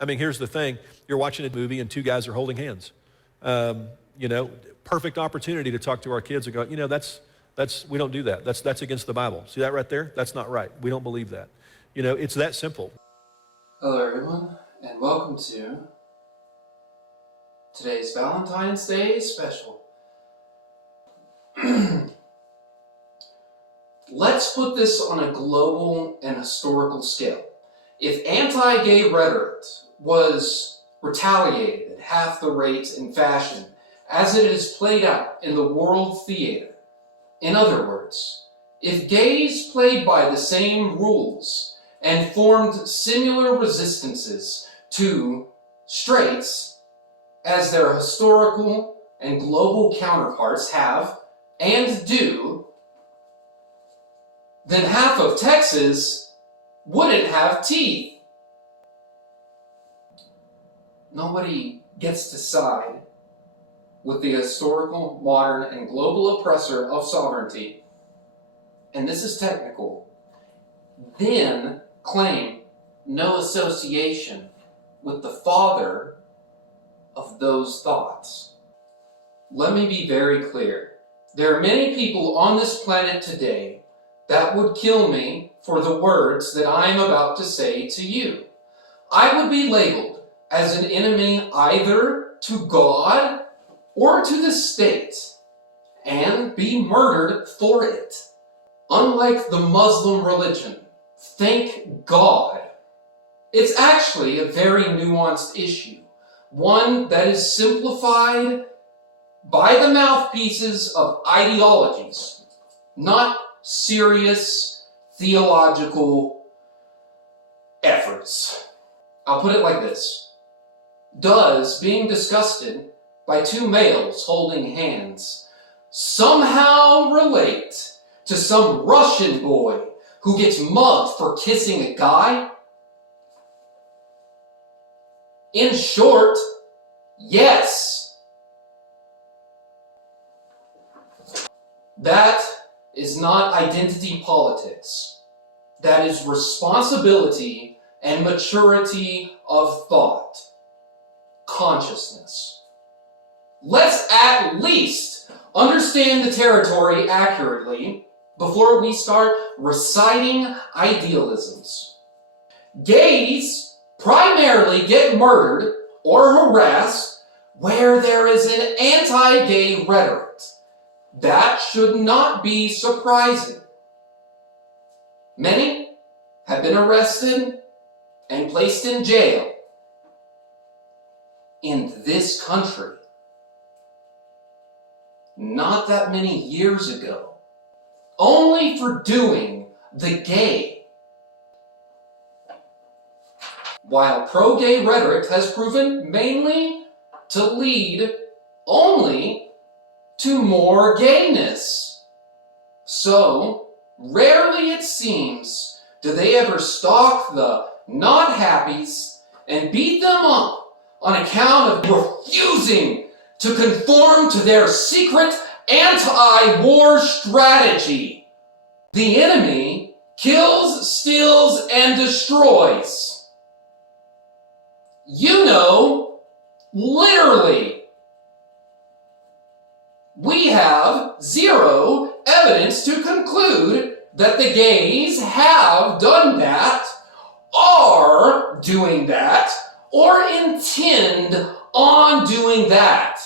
I mean, here's the thing. You're watching a movie and two guys are holding hands. You know, perfect opportunity to talk to our kids and go, you know, we don't do that. That's against the Bible. See that right there? That's not right. We don't believe that. You know, it's that simple. Hello everyone, and welcome to today's Valentine's Day Special. Let's put this on a global and historical scale. If anti-gay rhetoric was retaliated at half the rate in fashion as it is played out in the world theater, in other words, if gays played by the same rules and formed similar resistances to straights as their historical and global counterparts have and do, then half of Texas wouldn't have teeth. Nobody gets to side with the historical, modern, and global oppressor of sovereignty, and this is technical, then claim no association with the father of those thoughts. Let me be very clear. There are many people on this planet today that would kill me for the words that I am about to say to you. I would be labeled as an enemy either to God or to the state and be murdered for it. Unlike the Muslim religion, thank God, it's actually a very nuanced issue, one that is simplified by the mouthpieces of ideologies, not serious theological efforts. I'll put it like this. Does being disgusted by two males holding hands somehow relate to some Russian boy who gets mugged for kissing a guy? In short, yes. That is not identity politics. That is responsibility and maturity of thought. Consciousness. Let's at least understand the territory accurately before we start reciting idealisms. Gays primarily get murdered or harassed where there is an anti-gay rhetoric. That should not be surprising. Many have been arrested and placed in jail in this country not that many years ago, only for doing the gay. While pro-gay rhetoric has proven mainly to lead only to more gayness. So, rarely it seems do they ever stalk the not-happies and beat them up on account of refusing to conform to their secret anti-war strategy. The enemy kills, steals, and destroys. You know, literally. We have zero evidence to conclude that the gays have done that, are doing that, or intend on doing that.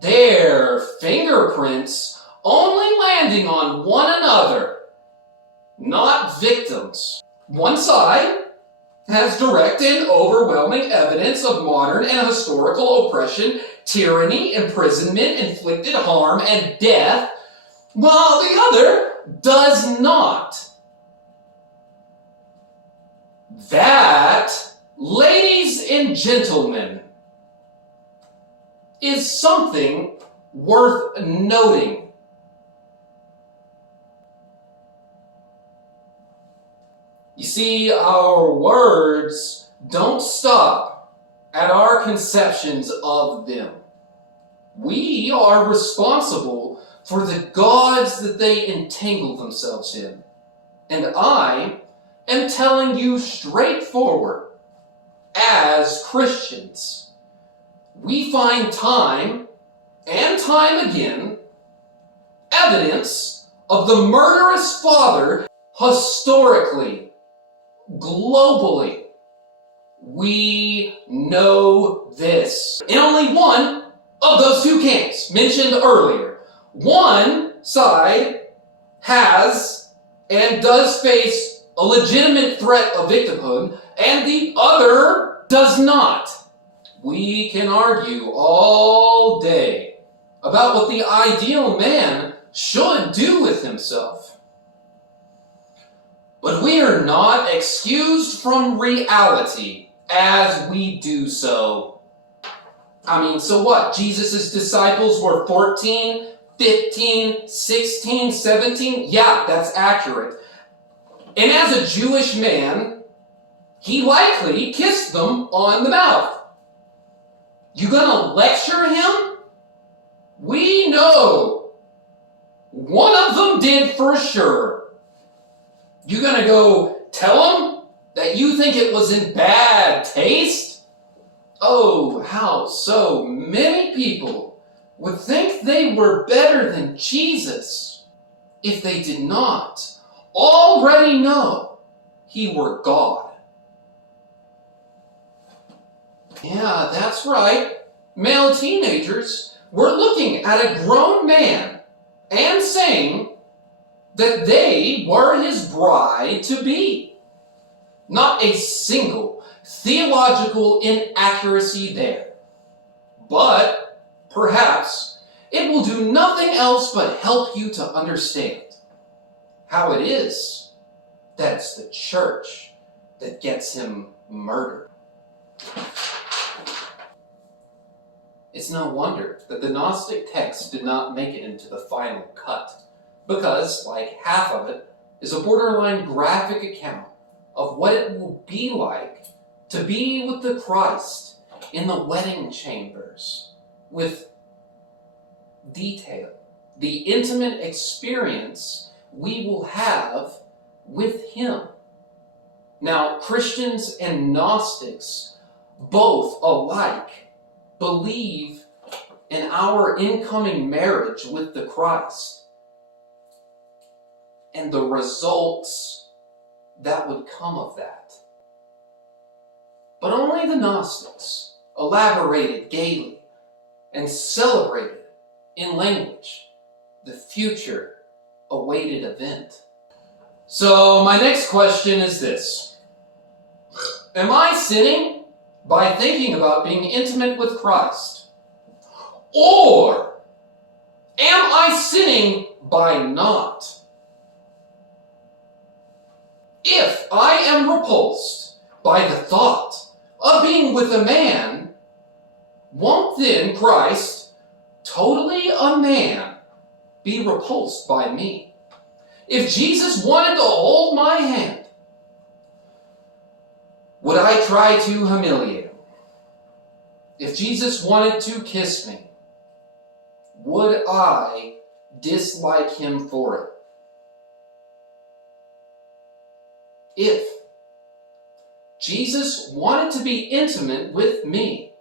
Their fingerprints only landing on one another, not victims. One side has direct and overwhelming evidence of modern and historical oppression, tyranny, imprisonment, inflicted harm, and death, while the other does not. That, ladies and gentlemen, is something worth noting. You see, our words don't stop at our conceptions of them. We are responsible for the gods that they entangle themselves in. And I am telling you straightforward, as Christians, we find time and time again evidence of the murderous father historically, globally. We know this. In only one of those two camps mentioned earlier, one side has and does face a legitimate threat of victimhood, and the other does not. We can argue all day about what the ideal man should do with himself. But we are not excused from reality as we do so. I mean, so what? Jesus' disciples were 14, 15, 16, 17? Yeah, that's accurate. And as a Jewish man, he likely kissed them on the mouth. You gonna lecture him? We know one of them did for sure. You gonna go tell him that you think it was in bad taste? Oh, how so many people would think they were better than Jesus if they did not already know he were God. Yeah, that's right. Male teenagers were looking at a grown man and saying that they were his bride-to-be. Not a single theological inaccuracy there. But perhaps it will do nothing else but help you to understand how it is that it's the church that gets him murdered. It's no wonder that the Gnostic text did not make it into the final cut, because, like half of it, is a borderline graphic account of what it will be like to be with the Christ in the wedding chambers, with detail, the intimate experience we will have with him. Now, Christians and Gnostics, both alike, believe in our incoming marriage with the Christ and the results that would come of that. But only the Gnostics elaborated gaily and celebrated in language the future awaited event. So my next question is this: am I sinning by thinking about being intimate with Christ? Or am I sinning by not? If I am repulsed by the thought of being with a man, won't then Christ, totally a man, be repulsed by me? If Jesus wanted to hold my hand, would I try to humiliate him? If Jesus wanted to kiss me, would I dislike him for it? If Jesus wanted to be intimate with me,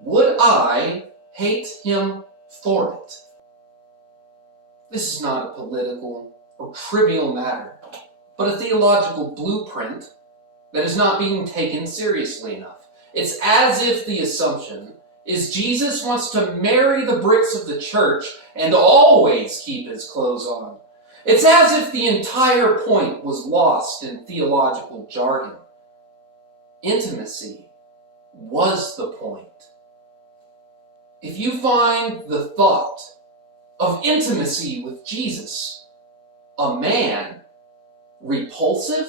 would I hate him for it? This is not a political or trivial matter, but a theological blueprint that is not being taken seriously enough. It's as if the assumption is Jesus wants to marry the bricks of the church and always keep his clothes on. It's as if the entire point was lost in theological jargon. Intimacy was the point. If you find the thought of intimacy with Jesus, a man, repulsive,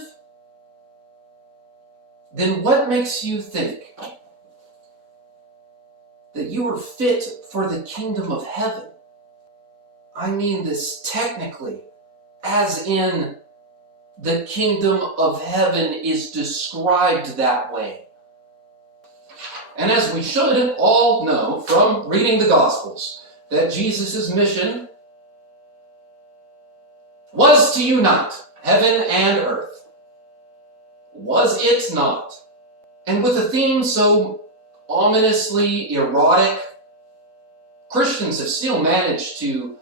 then what makes you think that you are fit for the kingdom of heaven? I mean this technically, as in the kingdom of heaven is described that way. And as we should all know from reading the Gospels, that Jesus' mission was to unite heaven and earth. Was it not? And with a theme so ominously erotic, Christians have still managed to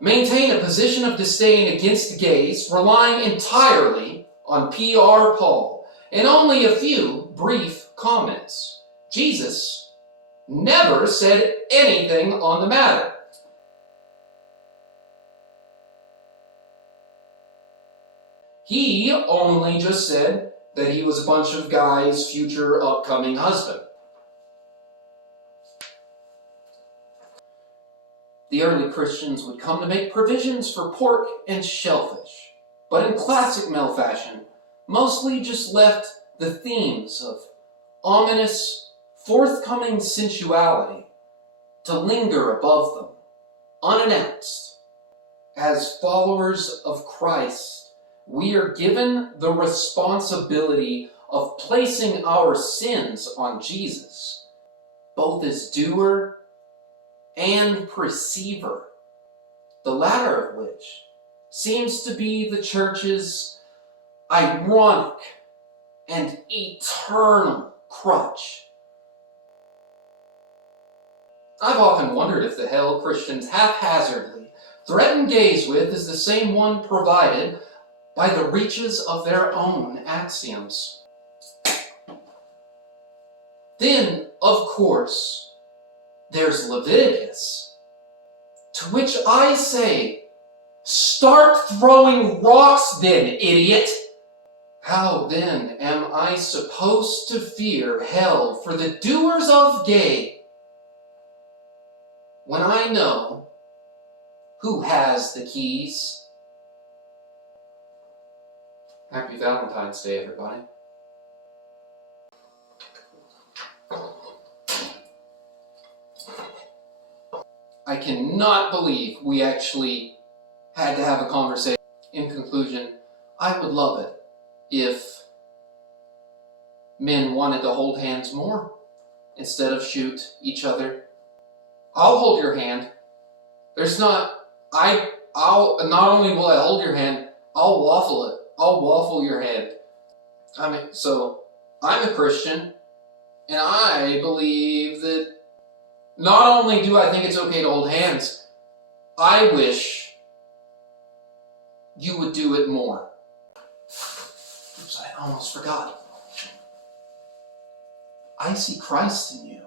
maintain a position of disdain against gays, relying entirely on PR Paul and only a few brief comments. Jesus never said anything on the matter. He only just said that he was a bunch of guys' future upcoming husband. The early Christians would come to make provisions for pork and shellfish, but in classic male fashion, mostly just left the themes of ominous, forthcoming sensuality to linger above them, unannounced. As followers of Christ, we are given the responsibility of placing our sins on Jesus, both as doer and perceiver, the latter of which seems to be the church's ironic and eternal crutch. I've often wondered if the hell Christians haphazardly threaten gays with is the same one provided by the reaches of their own axioms. Then, of course, there's Leviticus, to which I say, start throwing rocks then, idiot! How then am I supposed to fear hell for the doers of gay when I know who has the keys? Happy Valentine's Day, everybody. I cannot believe we actually had to have a conversation. In conclusion, I would love it if men wanted to hold hands more instead of shoot each other. I'll hold your hand. I'll not only will I hold your hand, I'll waffle it. I'll waffle your hand. I'm a Christian, and I believe that not only do I think it's okay to hold hands, I wish you would do it more. Oops, I almost forgot. I see Christ in you.